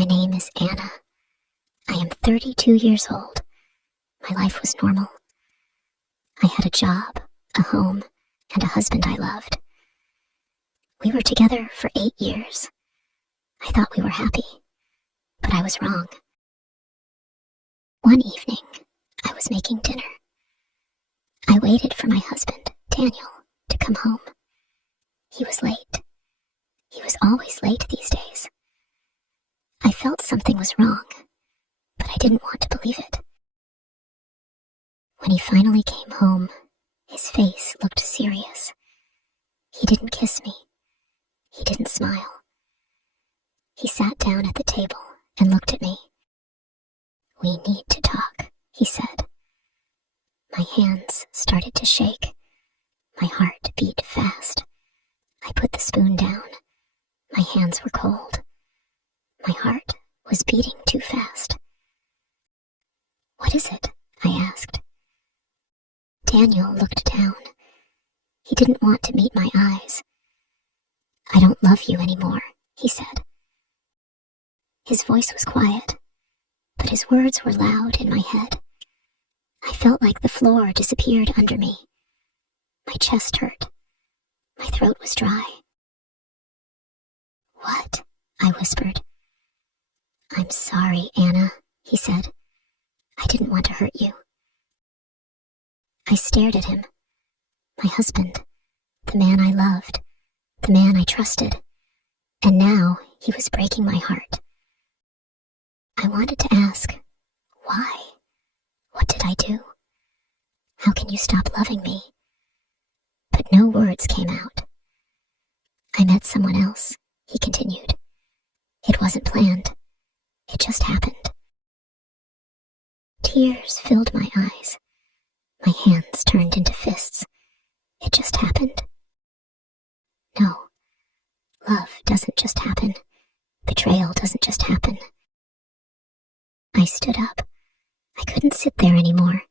My name is Anna. I am 32 years old. My life was normal. I had a job, a home, and a husband I loved. We were together for 8 years. I thought we were happy, but I was wrong. One evening, I was making dinner. I waited for my husband, Daniel, to come home. He was late. He was always late these days. I felt something was wrong, but I didn't want to believe it. When he finally came home, his face looked serious. He didn't kiss me. He didn't smile. He sat down at the table and looked at me. "We need to talk," he said. My hands started to shake. My heart beat fast. I put the spoon down. My hands were cold. My heart was beating too fast. "What is it?" I asked. Daniel looked down. He didn't want to meet my eyes. "I don't love you anymore," he said. His voice was quiet, but his words were loud in my head. I felt like the floor disappeared under me. My chest hurt. My throat was dry. "What?" I whispered. "I'm sorry, Anna," he said. "I didn't want to hurt you." I stared at him. My husband, the man I loved, the man I trusted, and now he was breaking my heart. I wanted to ask, why? What did I do? How can you stop loving me? But no words came out. "I met someone else," he continued. "It wasn't planned. It just happened." Tears filled my eyes. My hands turned into fists. It just happened. No, love doesn't just happen. Betrayal doesn't just happen. I stood up. I couldn't sit there anymore.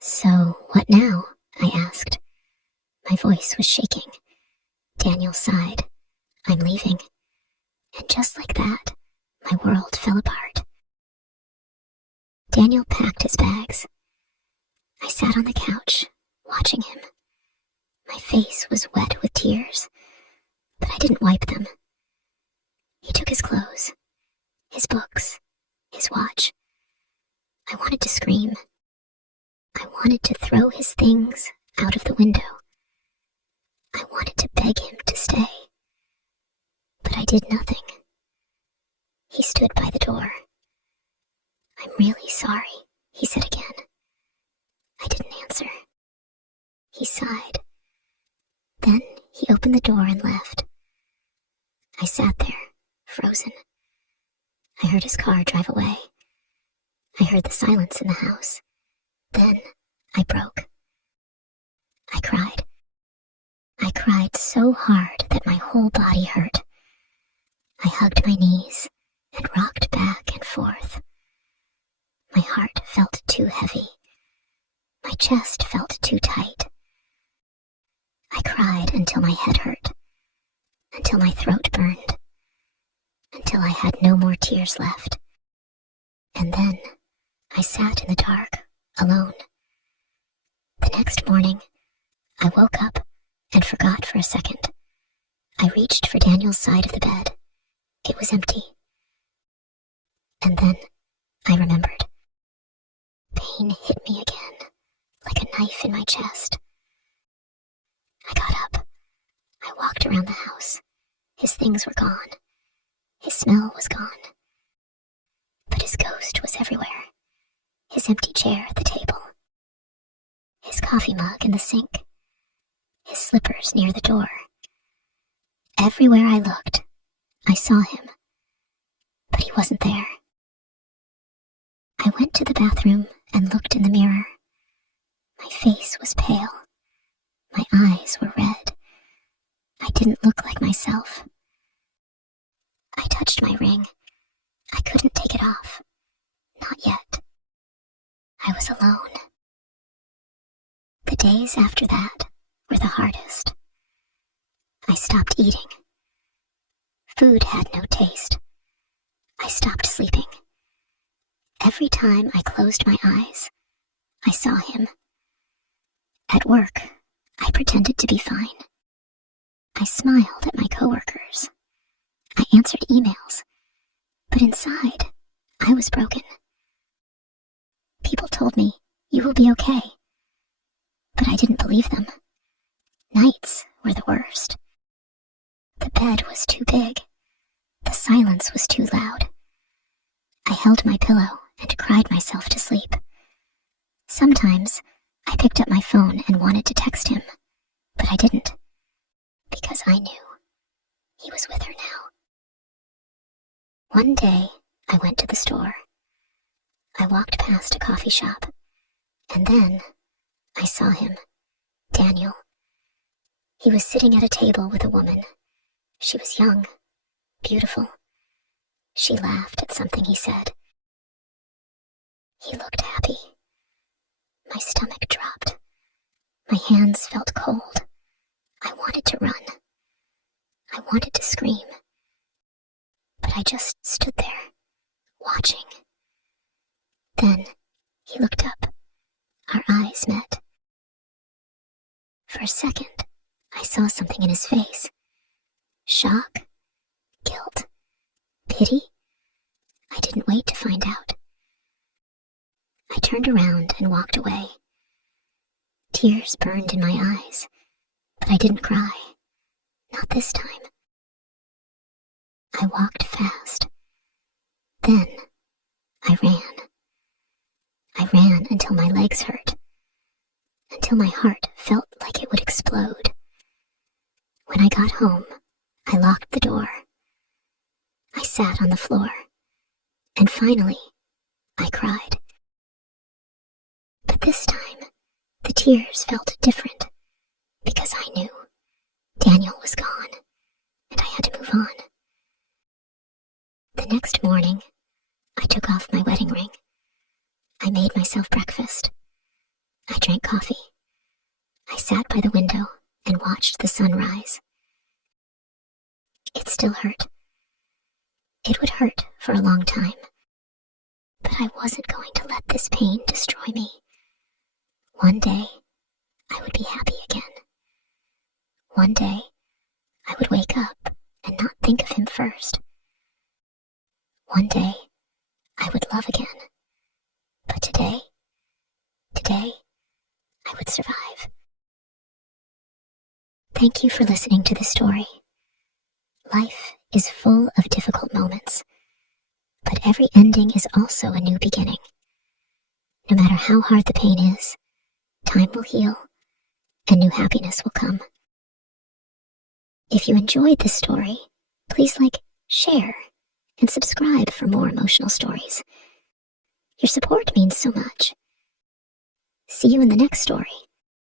"So, what now?" I asked. My voice was shaking. Daniel sighed. "I'm leaving." And just like that, my world fell apart. Daniel packed his bags. I sat on the couch, watching him. My face was wet with tears, but I didn't wipe them. He took his clothes, his books, his watch. I wanted to scream. I wanted to throw his things out of the window. I wanted to beg him to stay. But I did nothing. He stood by the door. "I'm really sorry," he said again. I didn't answer. He sighed. Then he opened the door and left. I sat there, frozen. I heard his car drive away. I heard the silence in the house. Then I broke. I cried. I cried so hard that my whole body hurt. I hugged my knees and rocked back and forth. My heart felt too heavy. My chest felt too tight. I cried until my head hurt, until my throat burned, until I had no more tears left. And then I sat in the dark, alone. The next morning, I woke up and forgot for a second. I reached for Daniel's side of the bed. It was empty. And then I remembered. Pain hit me again, like a knife in my chest. I got up. I walked around the house. His things were gone. His smell was gone. But his ghost was everywhere. His empty chair at the table. His coffee mug in the sink. His slippers near the door. Everywhere I looked, I saw him. But he wasn't there. I went to the bathroom and looked in the mirror. My face was pale. My eyes were red. I didn't look like myself. I touched my ring. I couldn't take it off. Not yet. I was alone. The days after that were the hardest. I stopped eating. Food had no taste. I stopped sleeping. Every time I closed my eyes, I saw him. At work, I pretended to be fine. I smiled at my coworkers. I answered emails. But inside, I was broken. People told me, "You will be okay." But I didn't believe them. Nights were the worst. The bed was too big. The silence was too loud. I held my pillow and cried myself to sleep. Sometimes, I picked up my phone and wanted to text him, but I didn't, because I knew he was with her now. One day, I went to the store. I walked past a coffee shop, and then I saw him, Daniel. He was sitting at a table with a woman. She was young, beautiful. She laughed at something he said. He looked happy. My stomach dropped. My hands felt cold. I wanted to run. I wanted to scream. But I just stood there, watching. Then he looked up. Our eyes met. For a second, I saw something in his face. Shock, guilt, pity. I didn't wait to find out. I turned around and walked away. Tears burned in my eyes, but I didn't cry. Not this time. I walked fast. Then I ran. I ran until my legs hurt, until my heart felt like it would explode. When I got home, I locked the door. I sat on the floor, and finally, I cried. But this time, the tears felt different, because I knew Daniel was gone, and I had to move on. The next morning, I took off my wedding ring. I made myself breakfast. I drank coffee. I sat by the window and watched the sun rise. It still hurt. It would hurt for a long time. But I wasn't going to let this pain destroy me. One day, I would be happy again. One day, I would wake up and not think of him first. One day, I would love again. But today, I would survive. Thank you for listening to this story. Life is full of difficult moments, but every ending is also a new beginning. No matter how hard the pain is, time will heal, and new happiness will come. If you enjoyed this story, please like, share, and subscribe for more emotional stories. Your support means so much. See you in the next story.